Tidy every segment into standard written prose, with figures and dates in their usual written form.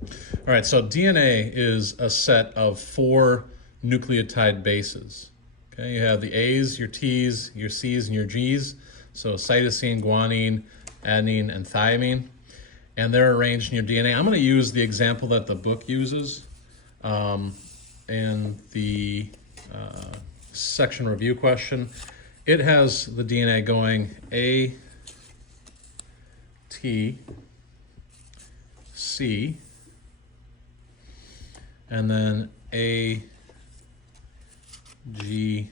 All right, so DNA is a set of 4 nucleotide bases. Okay, you have the A's, your T's, your C's, and your G's. So cytosine, guanine, adenine, and thymine. And they're arranged in your DNA. I'm going to use the example that the book uses in the section review question. It has the DNA going A, T, C, and then A, G,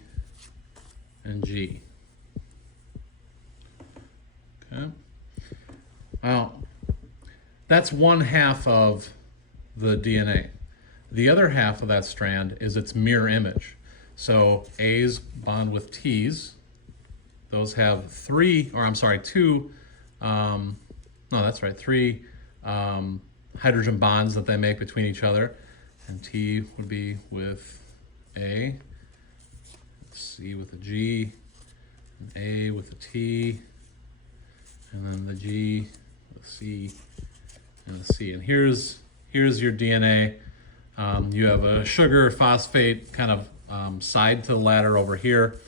and G. Okay. Now, that's one half of the DNA. The other half of that strand is its mirror image. So A's bond with T's. Those have three hydrogen bonds that they make between each other. And T would be with A, C with a G, and A with a T, and then the G, the C, and the C. And here's your DNA. You have a sugar phosphate kind of side to the ladder over here,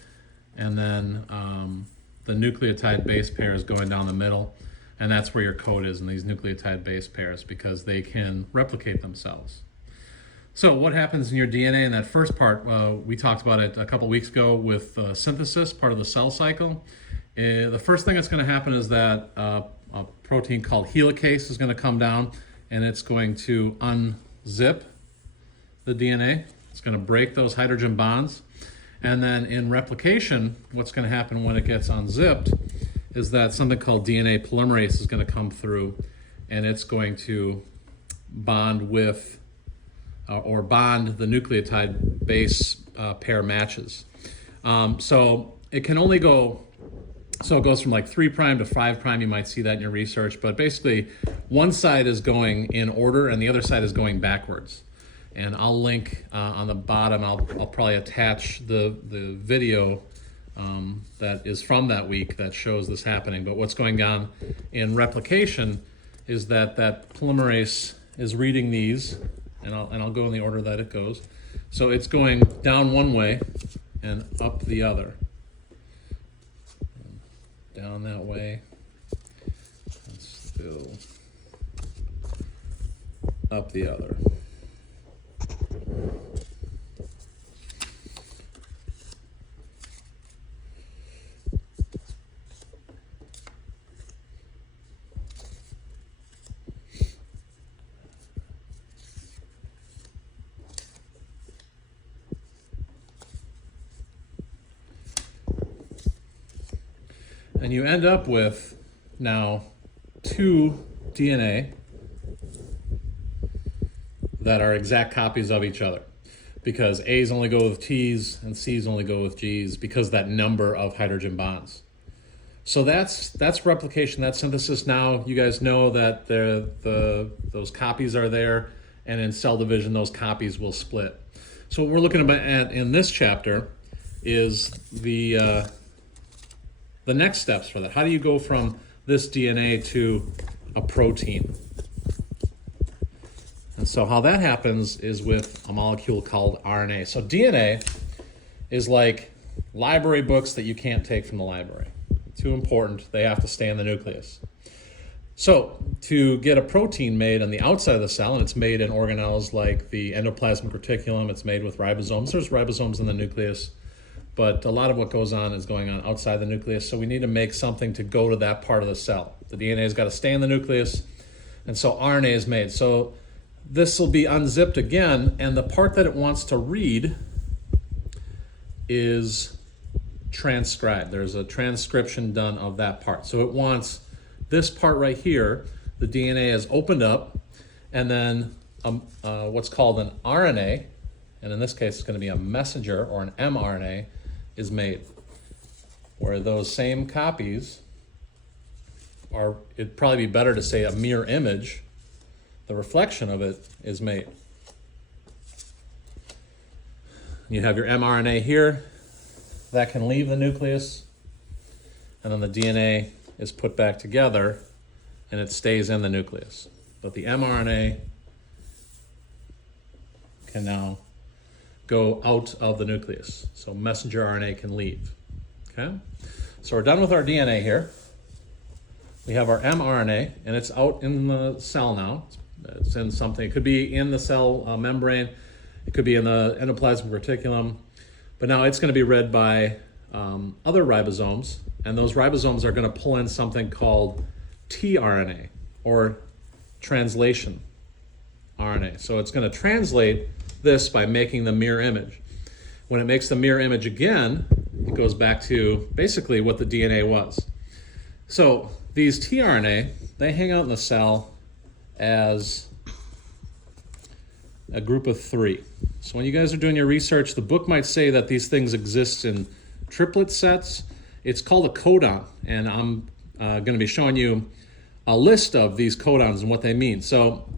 and then the nucleotide base pair is going down the middle, and that's where your code is in these nucleotide base pairs because they can replicate themselves. So what happens in your DNA in that first part, we talked about it a couple weeks ago with synthesis, part of the cell cycle. The first thing that's going to happen is that a protein called helicase is going to come down, and it's going to unzip the DNA. It's going to break those hydrogen bonds. And then in replication, what's going to happen when it gets unzipped is that something called DNA polymerase is going to come through, and it's going to bond with or bond the nucleotide base pair matches. So it can only go, so it goes from like 3' to 5', you might see that in your research, but basically one side is going in order and the other side is going backwards. And I'll link on the bottom, I'll probably attach the video that is from that week that shows this happening. But what's going on in replication is that polymerase is reading these, and I'll go in the order that it goes. So it's going down one way and up the other. Down that way, and still up the other. And you end up with now 2 DNA that are exact copies of each other, because A's only go with T's and C's only go with G's because that number of hydrogen bonds. So that's replication, that's synthesis. Now you guys know that those copies are there, and in cell division those copies will split. So what we're looking at in this chapter is the next steps for that. How do you go from this DNA to a protein? And so how that happens is with a molecule called RNA. So DNA is like library books that you can't take from the library. Too important, they have to stay in the nucleus. So to get a protein made on the outside of the cell, and it's made in organelles like the endoplasmic reticulum, it's made with ribosomes. There's ribosomes in the nucleus, but a lot of what goes on is going on outside the nucleus, so we need to make something to go to that part of the cell. The DNA has got to stay in the nucleus, and so RNA is made. So this will be unzipped again, and the part that it wants to read is transcribed. There's a transcription done of that part. So it wants this part right here, the DNA is opened up, and then what's called an RNA, and in this case it's going to be a messenger or an mRNA, is made, where those same copies are, it'd probably be better to say a mirror image, the reflection of it is made. You have your mRNA here, that can leave the nucleus, and then the DNA is put back together and it stays in the nucleus. But the mRNA can now go out of the nucleus. So messenger RNA can leave. Okay? So we're done with our DNA here. We have our mRNA, and it's out in the cell now. It's in something. It could be in the cell membrane. It could be in the endoplasmic reticulum. But now it's going to be read by other ribosomes, and those ribosomes are going to pull in something called tRNA, or translation RNA. So it's going to translate this by making the mirror image. When it makes the mirror image again, it goes back to basically what the DNA was. So these tRNA, they hang out in the cell as a group of 3. So when you guys are doing your research, the book might say that these things exist in triplet sets. It's called a codon, and I'm going to be showing you a list of these codons and what they mean. So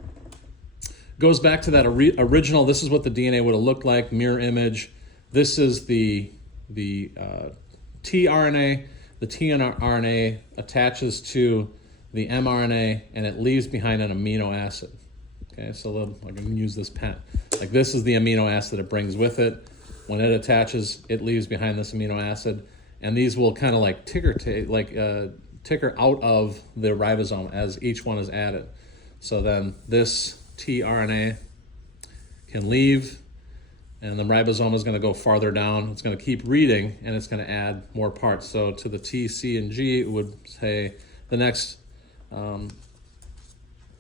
it goes back to that original, this is what the DNA would have looked like, mirror image. This is the tRNA. The tRNA attaches to the mRNA, and it leaves behind an amino acid. Okay, so I can use this pen. Like, this is the amino acid it brings with it. When it attaches, it leaves behind this amino acid, and these will kind of like ticker out of the ribosome as each one is added. So then this tRNA can leave, and the ribosome is going to go farther down. It's going to keep reading, and it's going to add more parts. So to the T, C, and G, it would say the next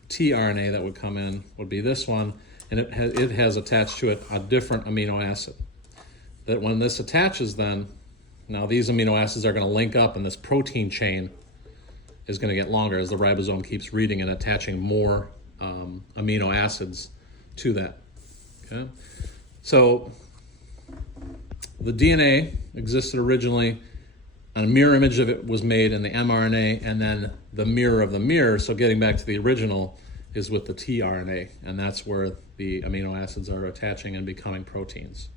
tRNA that would come in would be this one, and it has attached to it a different amino acid. That when this attaches, then now these amino acids are going to link up, and this protein chain is going to get longer as the ribosome keeps reading and attaching more amino acids to that. Okay, so the DNA existed originally. A mirror image of it was made in the mRNA, and then the mirror of the mirror, so getting back to the original, is with the tRNA, and that's where the amino acids are attaching and becoming proteins.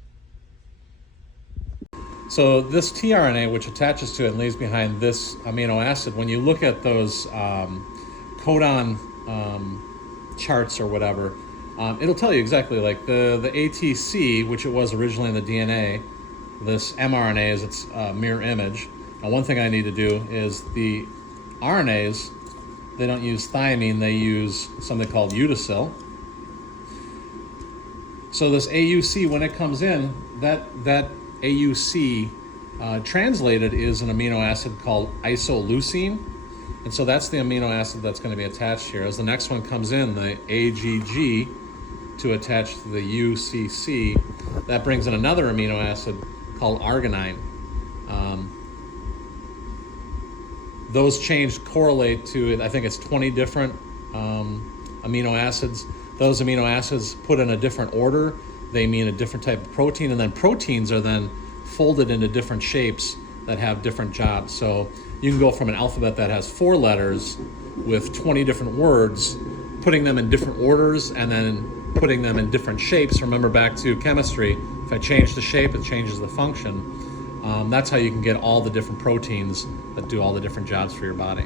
So this tRNA, which attaches to it and leaves behind this amino acid, when you look at those codon charts or whatever, it'll tell you exactly, like the ATC, which it was originally in the DNA, this mRNA is its mirror image. Now, one thing I need to do is the RNAs, they don't use thymine, they use something called Utacil. So this AUC, when it comes in, that AUC translated is an amino acid called isoleucine. And so that's the amino acid that's going to be attached here. As the next one comes in, the AGG, to attach to the UCC, that brings in another amino acid called arginine. Those chains correlate to, I think it's 20 different amino acids. Those amino acids put in a different order, they mean a different type of protein, and then proteins are then folded into different shapes that have different jobs. So you can go from an alphabet that has 4 letters with 20 different words, putting them in different orders, and then putting them in different shapes. Remember back to chemistry, if I change the shape, it changes the function. That's how you can get all the different proteins that do all the different jobs for your body.